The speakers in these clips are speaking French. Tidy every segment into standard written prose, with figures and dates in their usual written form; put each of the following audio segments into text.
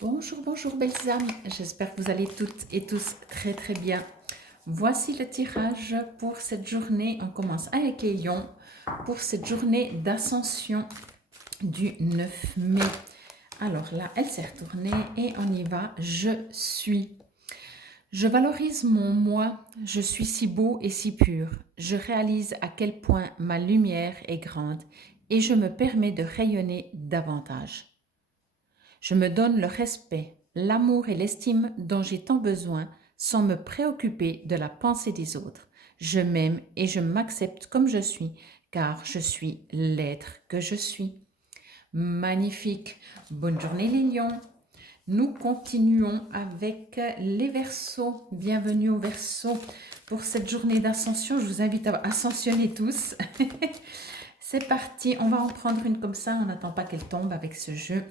Bonjour, bonjour belles âmes, j'espère que vous allez toutes et tous très très bien. Voici le tirage pour cette journée, on commence avec les lions, pour cette journée d'ascension du 9 mai. Alors là, elle s'est retournée et on y va, je suis. Je valorise mon moi, je suis si beau et si pur. Je réalise à quel point ma lumière est grande et je me permets de rayonner davantage. Je me donne le respect, l'amour et l'estime dont j'ai tant besoin sans me préoccuper de la pensée des autres. Je m'aime et je m'accepte comme je suis, car je suis l'être que je suis. Magnifique. Bonne journée les lions. Nous continuons avec les Verseaux. Bienvenue aux Verseaux pour cette journée d'ascension. Je vous invite à ascensionner tous. C'est parti, on va en prendre une comme ça. On n'attend pas qu'elle tombe avec ce jeu.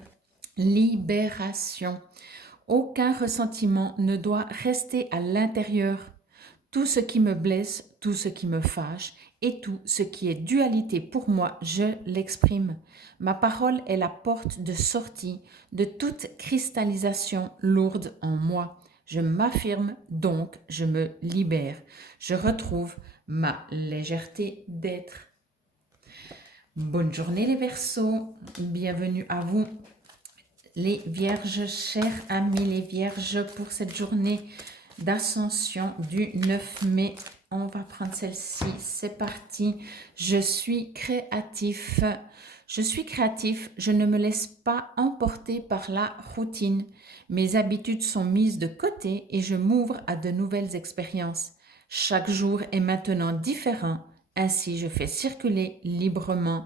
Libération. Aucun ressentiment ne doit rester à l'intérieur. Tout ce qui me blesse, tout ce qui me fâche et tout ce qui est dualité pour moi, je l'exprime. Ma parole est la porte de sortie de toute cristallisation lourde en moi. Je m'affirme, donc je me libère. Je retrouve ma légèreté d'être. Bonne journée les Verseaux, bienvenue à vous. Les Vierges, chers amis les Vierges, pour cette journée d'ascension du 9 mai. On va prendre celle-ci, c'est parti. Je suis créatif. Je suis créatif, je ne me laisse pas emporter par la routine. Mes habitudes sont mises de côté et je m'ouvre à de nouvelles expériences. Chaque jour est maintenant différent, ainsi je fais circuler librement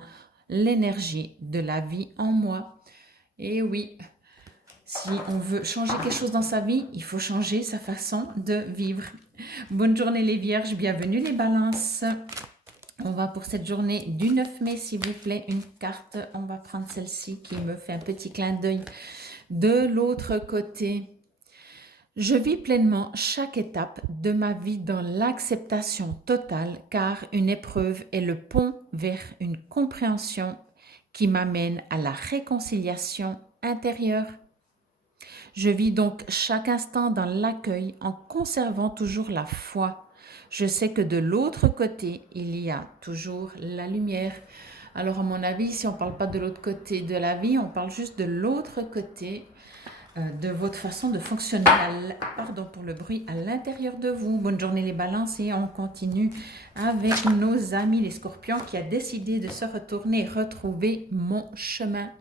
l'énergie de la vie en moi. Et oui, si on veut changer quelque chose dans sa vie, il faut changer sa façon de vivre. Bonne journée les Vierges, bienvenue les Balances. On va pour cette journée du 9 mai, s'il vous plaît, une carte. On va prendre celle-ci qui me fait un petit clin d'œil. De l'autre côté, je vis pleinement chaque étape de ma vie dans l'acceptation totale, car une épreuve est le pont vers une compréhension qui m'amène à la réconciliation intérieure. Je vis donc chaque instant dans l'accueil en conservant toujours la foi. Je sais que de l'autre côté, il y a toujours la lumière. Alors à mon avis, si on ne parle pas de l'autre côté de la vie, on parle juste de l'autre côté de votre façon de fonctionner, pardon pour le bruit, à l'intérieur de vous. Bonne journée les balances et on continue avec nos amis les scorpions qui a décidé de se retourner et retrouver mon chemin.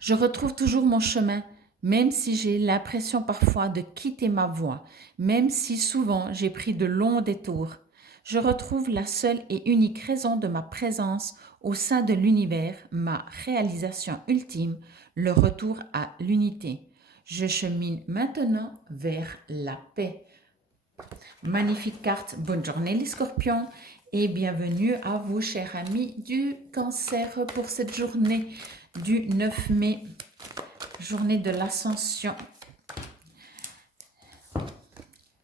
Je retrouve toujours mon chemin, même si j'ai l'impression parfois de quitter ma voie, même si souvent j'ai pris de longs détours. Je retrouve la seule et unique raison de ma présence au sein de l'univers, ma réalisation ultime, le retour à l'unité. Je chemine maintenant vers la paix. Magnifique carte, bonne journée les scorpions et bienvenue à vous chers amis du cancer pour cette journée du 9 mai, journée de l'ascension.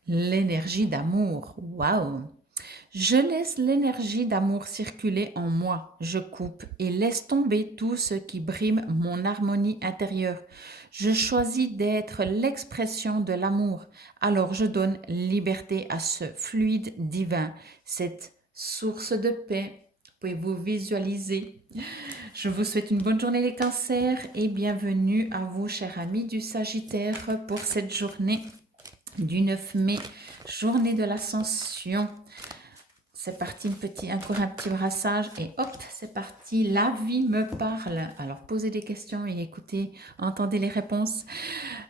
L'énergie d'amour, waouh! Je laisse l'énergie d'amour circuler en moi. Je coupe et laisse tomber tout ce qui brime mon harmonie intérieure. Je choisis d'être l'expression de l'amour. Alors je donne liberté à ce fluide divin, cette source de paix. Pouvez-vous visualiser? Je vous souhaite une bonne journée les cancers et bienvenue à vous chers amis du Sagittaire pour cette journée du 9 mai, journée de l'ascension. C'est parti, encore un petit brassage et hop, c'est parti. La vie me parle. Alors, posez des questions et écoutez, entendez les réponses.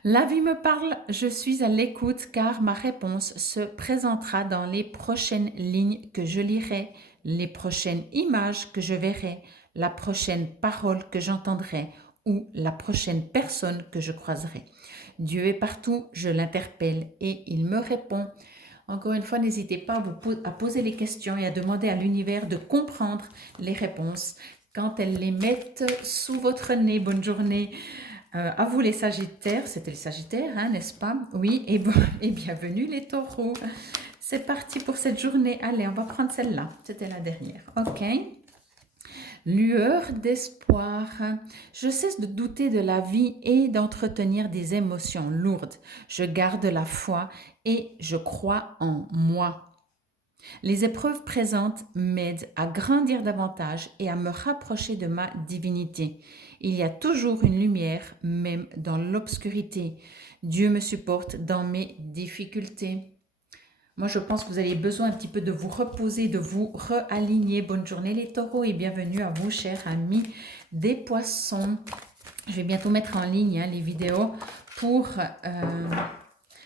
La vie me parle, je suis à l'écoute car ma réponse se présentera dans les prochaines lignes que je lirai, les prochaines images que je verrai, la prochaine parole que j'entendrai ou la prochaine personne que je croiserai. Dieu est partout, je l'interpelle et il me répond. Encore une fois, n'hésitez pas à poser les questions et à demander à l'univers de comprendre les réponses quand elles les mettent sous votre nez. Bonne journée à vous les Sagittaires. C'était les Sagittaires, hein, n'est-ce pas? Oui, et bienvenue les Taureaux. C'est parti pour cette journée. Allez, on va prendre celle-là. C'était la dernière. Ok. Lueur d'espoir. Je cesse de douter de la vie et d'entretenir des émotions lourdes. Je garde la foi et je crois en moi. Les épreuves présentes m'aident à grandir davantage et à me rapprocher de ma divinité. Il y a toujours une lumière, même dans l'obscurité. Dieu me supporte dans mes difficultés. Moi, je pense que vous avez besoin un petit peu de vous reposer, de vous réaligner. Bonne journée les taureaux et bienvenue à vous, chers amis des poissons. Je vais bientôt mettre en ligne les vidéos pour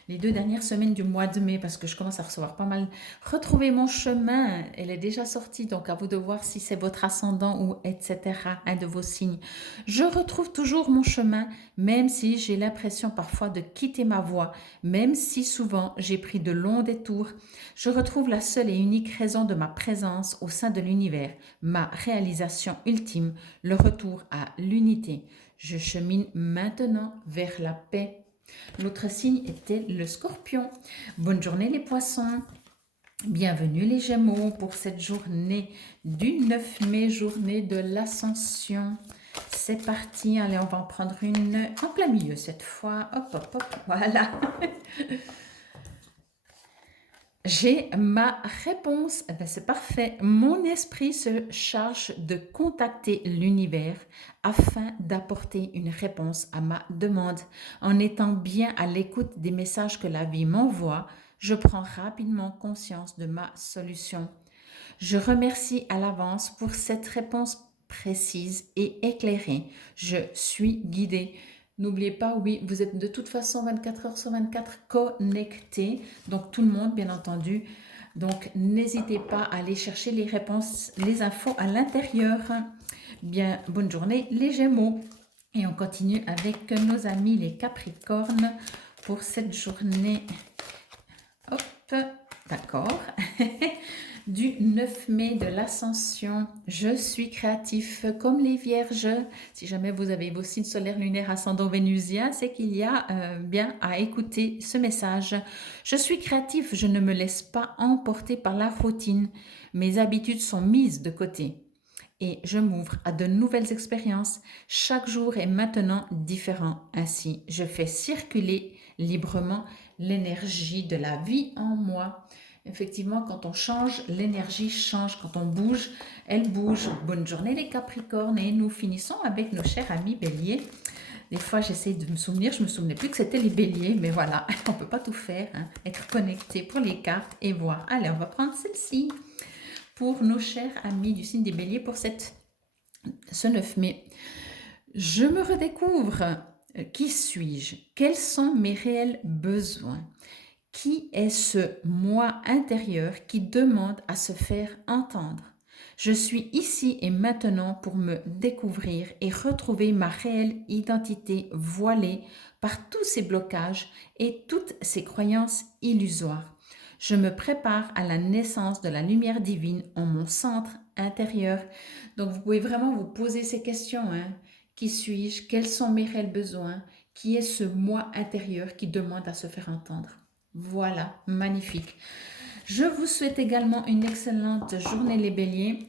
les 2 dernières semaines du mois de mai parce que je commence à recevoir pas mal. Retrouver mon chemin, elle est déjà sortie, donc à vous de voir si c'est votre ascendant ou etc. Un de vos signes. Je retrouve toujours mon chemin, même si j'ai l'impression parfois de quitter ma voie, même si souvent j'ai pris de longs détours. Je retrouve la seule et unique raison de ma présence au sein de l'univers, ma réalisation ultime, le retour à l'unité. Je chemine maintenant vers la paix. L'autre signe était le scorpion. Bonne journée les poissons. Bienvenue les gémeaux pour cette journée du 9 mai, journée de l'ascension. C'est parti, allez on va en prendre une en plein milieu cette fois. Hop, hop, hop, voilà. J'ai ma réponse, c'est parfait. Mon esprit se charge de contacter l'univers afin d'apporter une réponse à ma demande. En étant bien à l'écoute des messages que la vie m'envoie, je prends rapidement conscience de ma solution. Je remercie à l'avance pour cette réponse précise et éclairée. Je suis guidée. N'oubliez pas, oui, vous êtes de toute façon 24 heures sur 24 connectés, donc tout le monde, bien entendu. Donc, n'hésitez pas à aller chercher les réponses, les infos à l'intérieur. Bien, bonne journée les Gémeaux. Et on continue avec nos amis les Capricornes pour cette journée. Hop, d'accord. Du 9 mai de l'ascension, je suis créatif comme les vierges. Si jamais vous avez vos signes solaires, lunaires, ascendant vénusien, c'est qu'il y a bien à écouter ce message. Je suis créatif, je ne me laisse pas emporter par la routine. Mes habitudes sont mises de côté et je m'ouvre à de nouvelles expériences. Chaque jour est maintenant différent. Ainsi, je fais circuler librement l'énergie de la vie en moi. Effectivement, quand on change, l'énergie change. Quand on bouge, elle bouge. Bonne journée les Capricornes et nous finissons avec nos chers amis Béliers. Des fois, j'essaie de me souvenir, je ne me souvenais plus que c'était les Béliers, mais voilà, on ne peut pas tout faire. Être connecté pour les cartes et voir. Allez, on va prendre celle-ci pour nos chers amis du signe des Béliers pour ce 9 mai. Je me redécouvre. Qui suis-je? Quels sont mes réels besoins? Qui est ce moi intérieur qui demande à se faire entendre? Je suis ici et maintenant pour me découvrir et retrouver ma réelle identité voilée par tous ces blocages et toutes ces croyances illusoires. Je me prépare à la naissance de la lumière divine en mon centre intérieur. Donc vous pouvez vraiment vous poser ces questions. Qui suis-je? Quels sont mes réels besoins? Qui est ce moi intérieur qui demande à se faire entendre? Voilà, magnifique. Je vous souhaite également une excellente journée les béliers.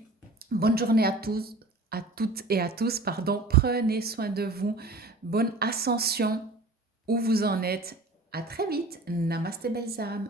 Bonne journée à tous, à toutes et à tous, pardon. Prenez soin de vous. Bonne ascension où vous en êtes. À très vite. Namasté belles âmes.